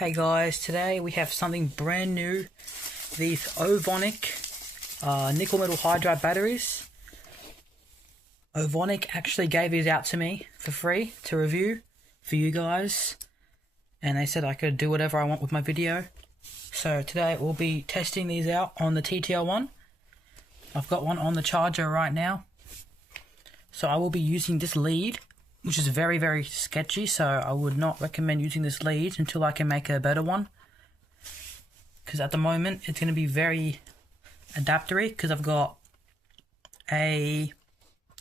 Hey guys, today we have something brand new. These OVONIC nickel metal hydride batteries. OVONIC actually gave these out to me for free to review for you guys, and they said I could do whatever I want with my video. So today we'll be testing these out on the tt01. I've got one on the charger right now, so I will be using this lead, which is very sketchy, so I would not recommend using this lead until I can make a better one, because at the moment it's going to be very adaptory, because I've got a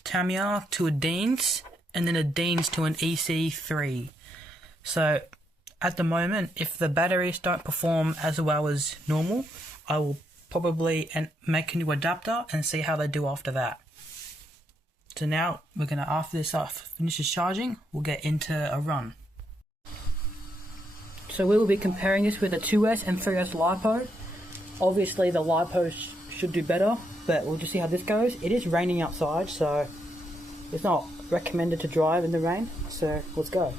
Tamiya to a Deans and then a Deans to an EC3. So at the moment, if the batteries don't perform as well as normal, I will probably make a new adapter and see how they do after that. So now we're going to, after this finishes charging, we'll get into a run. So we will be comparing this with a 2S and 3S lipo. Obviously the lipo should do better, but we'll just see how this goes. It is raining outside, so it's not recommended to drive in the rain, so let's go.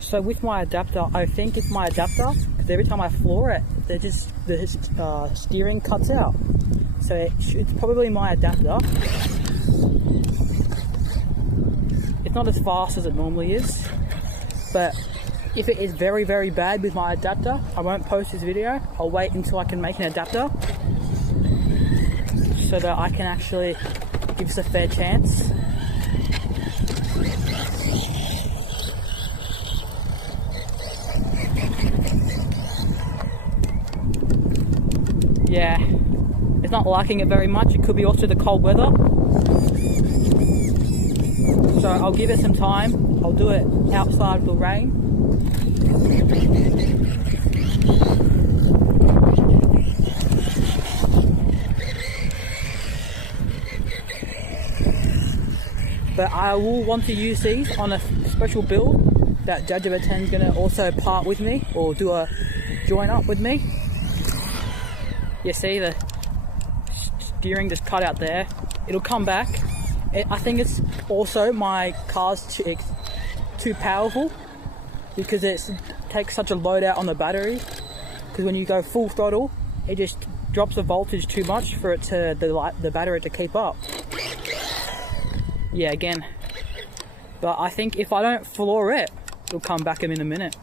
So with my adapter, I think it's my adapter, because every time I floor it, the steering cuts out. So it's probably my adapter. It's not as fast as it normally is, but if it is very bad with my adapter, I won't post this video. I'll wait until I can make an adapter so that I can actually give this a fair chance. Yeah. It's not liking it very much. It could be also the cold weather. So I'll give it some time. I'll do it outside of the rain. But I will want to use these on a special build that A.T.S is going to also part with me, or do a join up with me. You see the steering just cut out there. It'll come back. I think it's also my car's too powerful, because it takes such a load out on the battery, because when you go full throttle it just drops the voltage too much for it to the battery to keep up. Yeah, again, but I think if I don't floor it, it'll come back in a minute.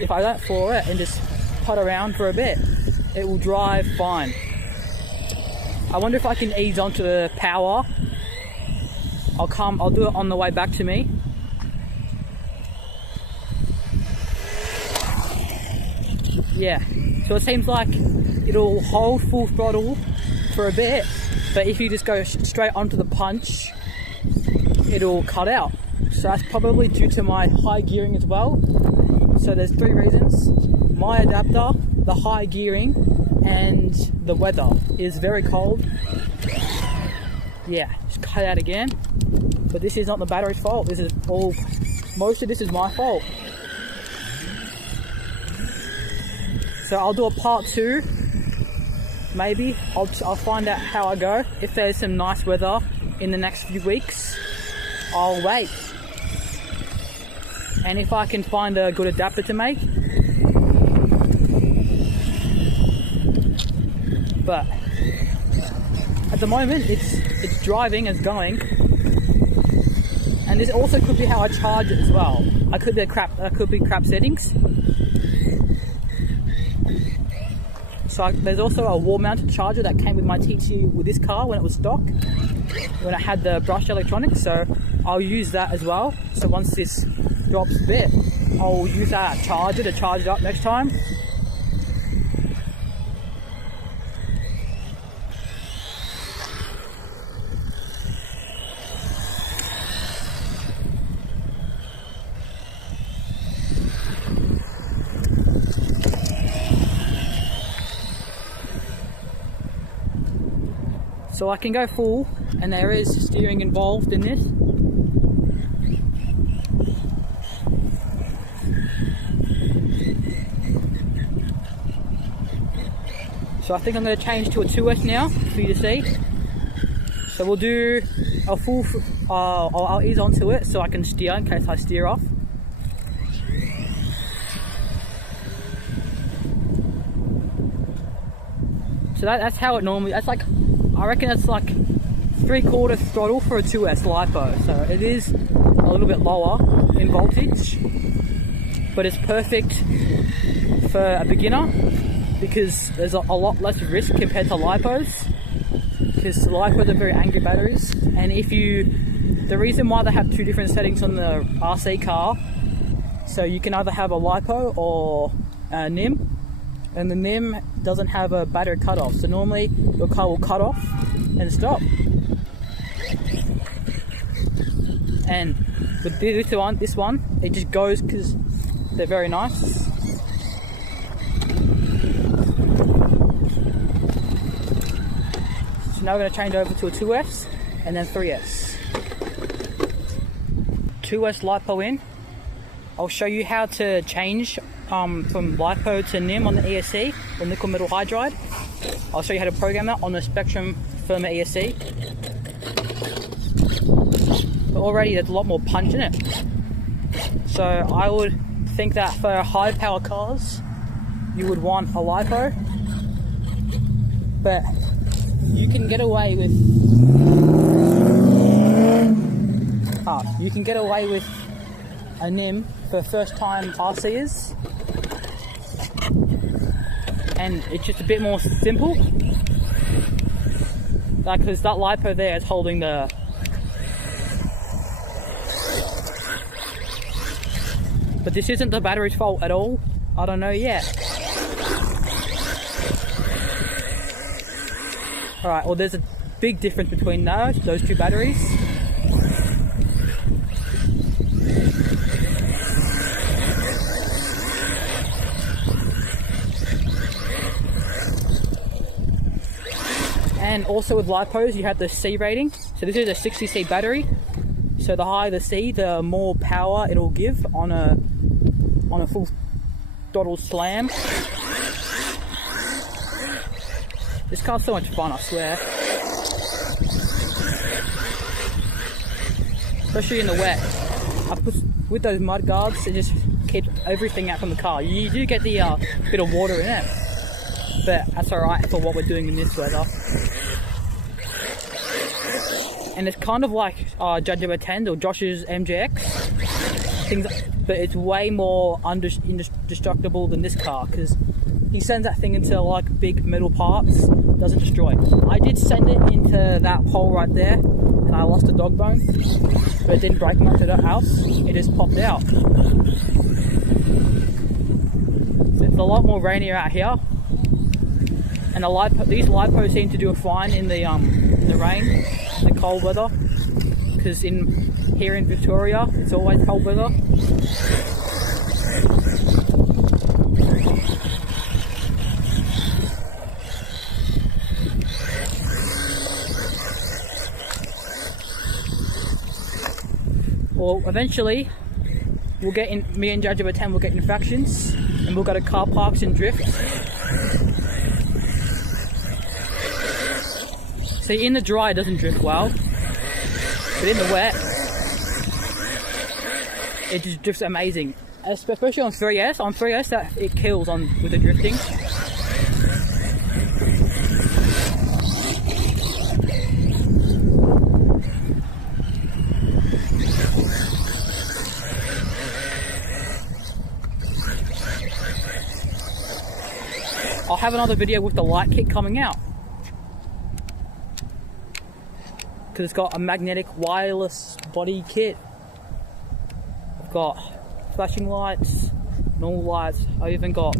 If I don't floor it and just putt around for a bit, it will drive fine. I wonder if I can ease onto the power. I'll do it on the way back to me. Yeah, so it seems like it'll hold full throttle for a bit, but if you just go straight onto the punch, it'll cut out. So that's probably due to my high gearing as well. So there's three reasons: my adapter, the high gearing, and the weather is very cold. Yeah, just cut out again. But this is not the battery's fault. This is most of this is my fault. So I'll do a part 2. Maybe I'll find out how I go. If there's some nice weather in the next few weeks, I'll wait. And if I can find a good adapter to make. But at the moment it's driving, it's going, and this also could be how I charge it as well. Could be crap settings. So there's also a wall mounted charger that came with my TT with this car when it was stock, when I had the brushed electronics, so I'll use that as well. So once this drops a bit, I'll use that charger to charge it up next time. So I can go full, and there is steering involved in this. So I think I'm going to change to a 2S now for you to see. So we'll do a full I'll ease onto it so I can steer in case I steer off. So that's how it normally, that's like, I reckon it's like 3/4 throttle for a 2S lipo. So it is a little bit lower in voltage, but it's perfect for a beginner because there's a lot less risk compared to lipos, because lipos are very angry batteries. And the reason why they have two different settings on the RC car, so you can either have a lipo or a NIM, and the NIM doesn't have a battery cutoff, so normally your car will cut off and stop. And with this one, it just goes because they're very nice. So now we're going to change over to a 2S and then 3S. 2S lipo in. I'll show you how to change from lipo to NIM on the ESC, or nickel metal hydride. I'll show you how to program that on the Spectrum firmer ESC. But already there's a lot more punch in it. So I would think that for high power cars, you would want a lipo, but you can get away with a NIM for first time RCers, and it's just a bit more simple, like because that lipo there is holding the but this isn't the battery's fault at all. I don't know yet. Alright, well there's a big difference between those two batteries. And also with lipos you have the C rating. So this is a 60C battery. So the higher the C, the more power it'll give on a full throttle slam. This car's so much fun, I swear. Especially in the wet. With those mud guards, it just keeps everything out from the car. You do get the bit of water in it, but that's alright for what we're doing in this weather. And it's kind of like Judge 10 or Josh's MJX things, but it's way more indestructible than this car, because he sends that thing into like big metal parts, doesn't destroy. I did send it into that hole right there, and I lost a dog bone, but it didn't break much of the house. It just popped out. So it's a lot more rainier out here, and these lipos seem to do fine in the rain, the cold weather, because here in Victoria it's always cold weather. Well, eventually we'll get in. Me and Judge 10 will get in fractions, and we'll go to car parks and drift. See, in the dry it doesn't drift well, but in the wet it just drifts amazing. Especially on 3S. On 3S, that it kills with the drifting. I'll have another video with the light kit coming out, because it's got a magnetic wireless body kit. I've got flashing lights, normal lights, I even got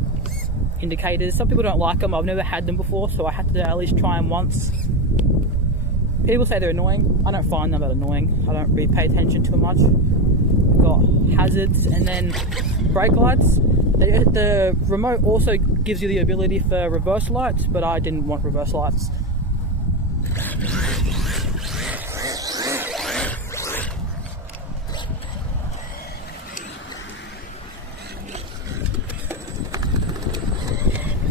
indicators. Some people don't like them, I've never had them before, so I had to at least try them once. People say they're annoying. I don't find them that annoying. I don't really pay attention to them much. I've got hazards, and then brake lights. The remote also gives you the ability for reverse lights, but I didn't want reverse lights.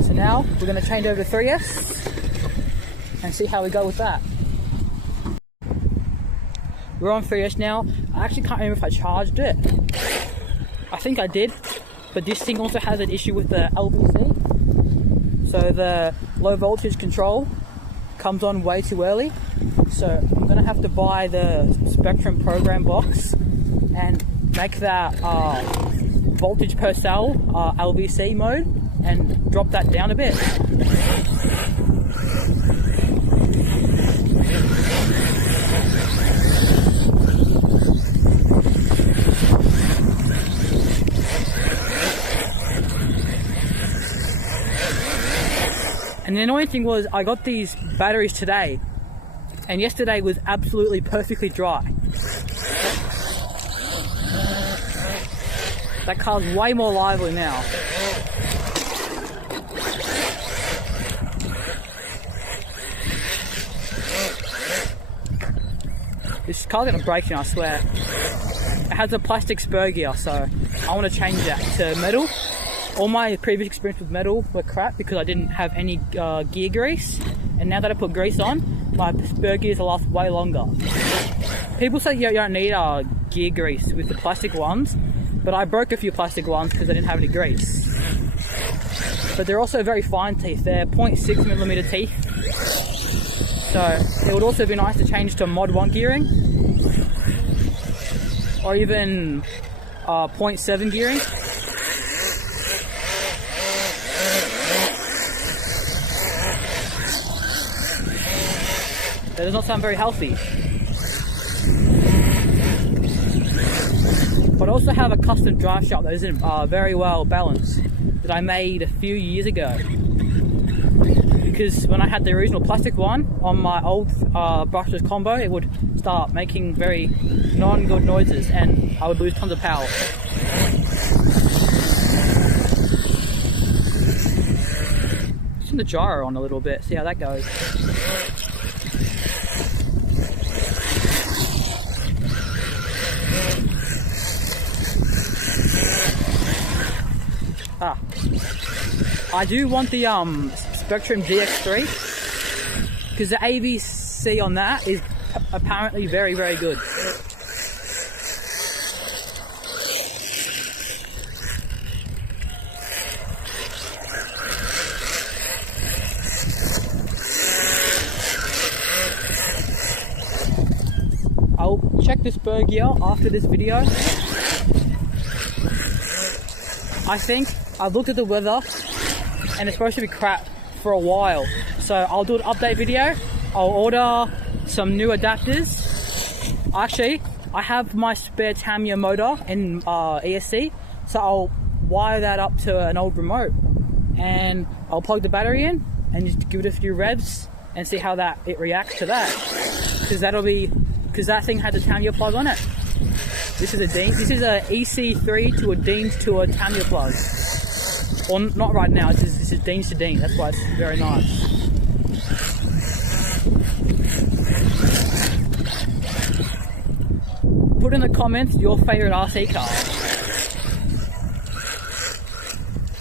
So now we're going to change over to 3S and see how we go with that. we're on 3S now. I actually can't remember if I charged it. I think I did, but this thing also has an issue with the LVC. So the low voltage control comes on way too early. So I'm gonna have to buy the Spectrum program box and make that voltage per cell LVC mode and drop that down a bit. And the annoying thing was I got these batteries today, and yesterday was absolutely perfectly dry. That car's way more lively now. This car's gonna break me, I swear. It has a plastic spur gear, so I want to change that to metal. All my previous experience with metal were crap because I didn't have any gear grease, and now that I put grease on, my spur gears will last way longer. People say you don't need gear grease with the plastic ones, but I broke a few plastic ones because I didn't have any grease. But they're also very fine teeth. They're 0.6mm teeth, so it would also be nice to change to mod 1 gearing, or even 0.7 gearing. That does not sound very healthy. But I also have a custom drive shaft that isn't very well balanced that I made a few years ago. Because when I had the original plastic one on my old brushless combo, it would start making very non-good noises and I would lose tons of power. Turn the gyro on a little bit, see how that goes. I do want the Spectrum GX3 because the AVC on that is apparently very, very good. I'll check the spur gear after this video. I think I've looked at the weather and it's supposed to be crap for a while. So I'll do an update video. I'll order some new adapters. Actually, I have my spare Tamiya motor in ESC, so I'll wire that up to an old remote and I'll plug the battery in and just give it a few revs and see how it reacts to that. Because that thing had a Tamiya plug on it. This is a EC3 to a Deans to a Tamiya plug. Or not right now, this is Deans to Dean, that's why it's very nice. Put in the comments your favourite RC car.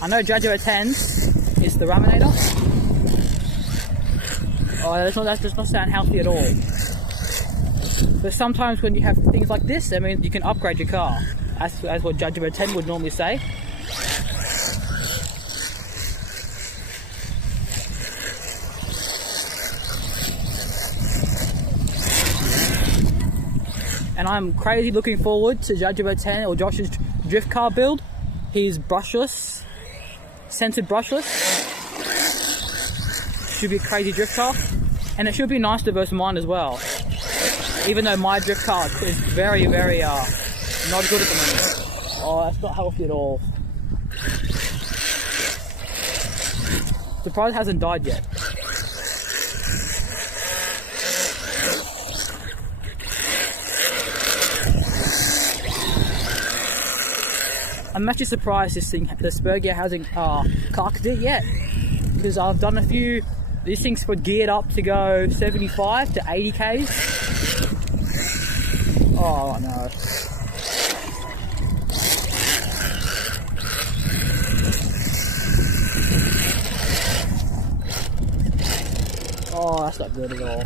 I know Jaguar A.T.S is the Raminator. Oh, that does not sound healthy at all. But sometimes when you have things like this, I mean, you can upgrade your car, as what Jaguar A.T.S would normally say. And I'm crazy looking forward to Jaguar A.T.S or Josh's drift car build. He's brushless, centered brushless. Should be a crazy drift car, and it should be nice to versus mine as well. Even though my drift car is very, very not good at the moment. Oh, that's not healthy at all. Surprised it hasn't died yet. I'm actually surprised the spur gear hasn't carked it yet, because I've done a few. These things were geared up to go 75 to 80 k's. Oh no. Oh, that's not good at all.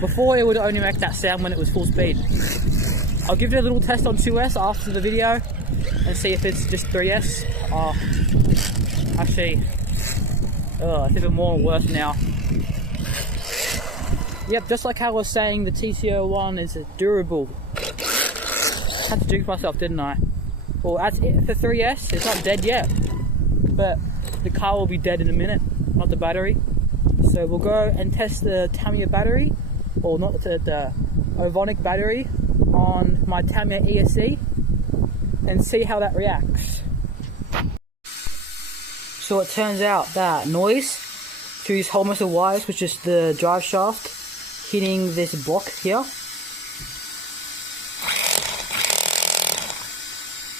Before it would only make that sound when it was full speed. I'll give it a little test on 2S after the video and see if it's just 3S. Oh, actually, it's even more worse now. Yep, just like how I was saying, the tt01 is durable. Had to jinx myself, didn't I? Well, that's it for 3S. It's not dead yet, but the car will be dead in a minute, not the battery. So we'll go and test the Tamiya battery, or not the OVONIC battery, on my Tamiya ESC and see how that reacts. So it turns out that noise through these whole mess of wires was just the drive shaft hitting this block here.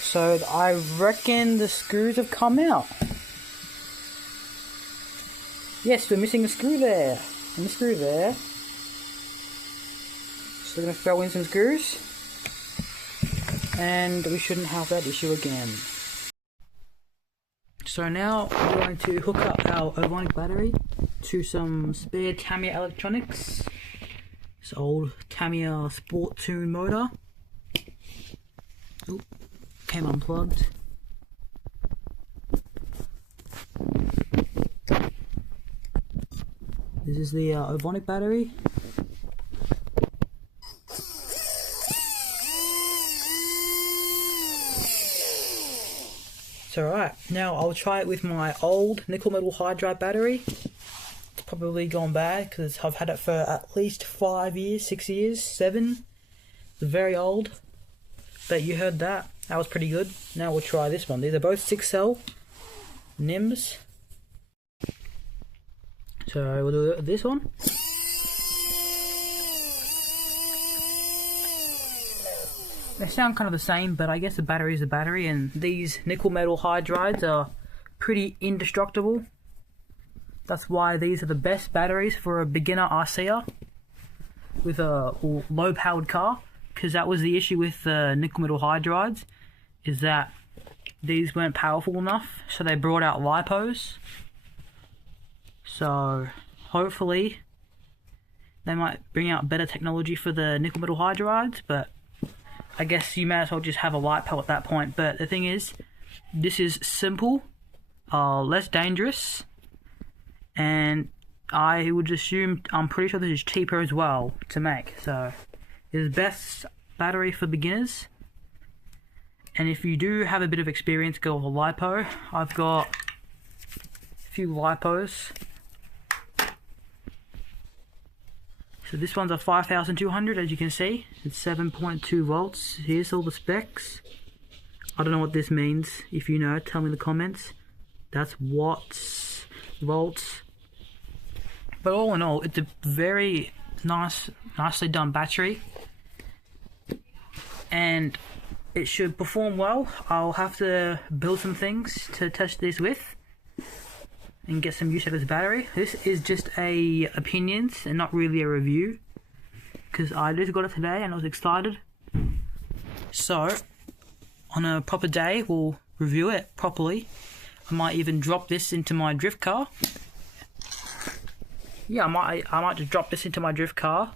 So I reckon the screws have come out. Yes, we're missing a screw there and a screw there. So we're going to throw in some screws and we shouldn't have that issue again. So now we're going to hook up our OVONIC battery to some spare Tamiya electronics. This old Tamiya Sport Tune motor. Oop, came unplugged. This is the OVONIC battery. So alright, now I'll try it with my old nickel metal hydride battery. It's probably gone bad because I've had it for at least 5 years, 6 years, 7. It's very old. But you heard that. That was pretty good. Now we'll try this one. These are both 6-cell NIMH. So we'll do this one. They sound kind of the same, but I guess the battery is a battery, and these nickel metal hydrides are pretty indestructible. That's why these are the best batteries for a beginner RCer with a low powered car, because that was the issue with the nickel metal hydrides, is that these weren't powerful enough, so they brought out lipos. So hopefully they might bring out better technology for the nickel metal hydrides, but I guess you may as well just have a lipo at that point. But the thing is, this is simple, less dangerous, and I would assume, I'm pretty sure this is cheaper as well to make. So it's the best battery for beginners. And if you do have a bit of experience, go with a lipo. I've got a few lipos. So this one's a 5200, as you can see. It's 7.2 volts. Here's all the specs. I don't know what this means. If you know, tell me in the comments. That's watts, volts. But all in all, it's a very nicely done battery. And it should perform well. I'll have to build some things to test this with and get some use out of this battery. This is just opinions and not really a review, because I just got it today and I was excited. So on a proper day we'll review it properly. I might even drop this into my drift car. Yeah, I might just drop this into my drift car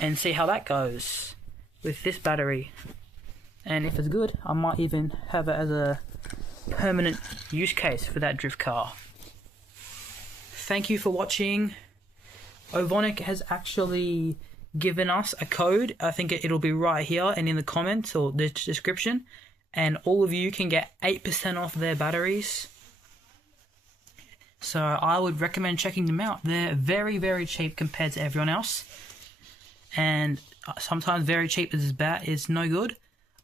and see how that goes with this battery. And if it's good, I might even have it as a permanent use case for that drift car. Thank you for watching. OVONIC has actually given us a code. I think it'll be right here and in the comments or the description. And all of you can get 8% off their batteries. So I would recommend checking them out. They're very, very cheap compared to everyone else. And sometimes very cheap is no good.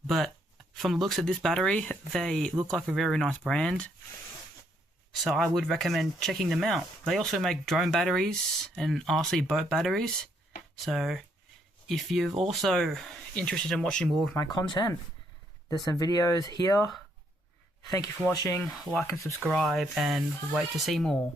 But from the looks of this battery, they look like a very nice brand. So I would recommend checking them out. They also make drone batteries and RC boat batteries. So if you're also interested in watching more of my content, there's some videos here. Thank you for watching. Like and subscribe, and wait to see more.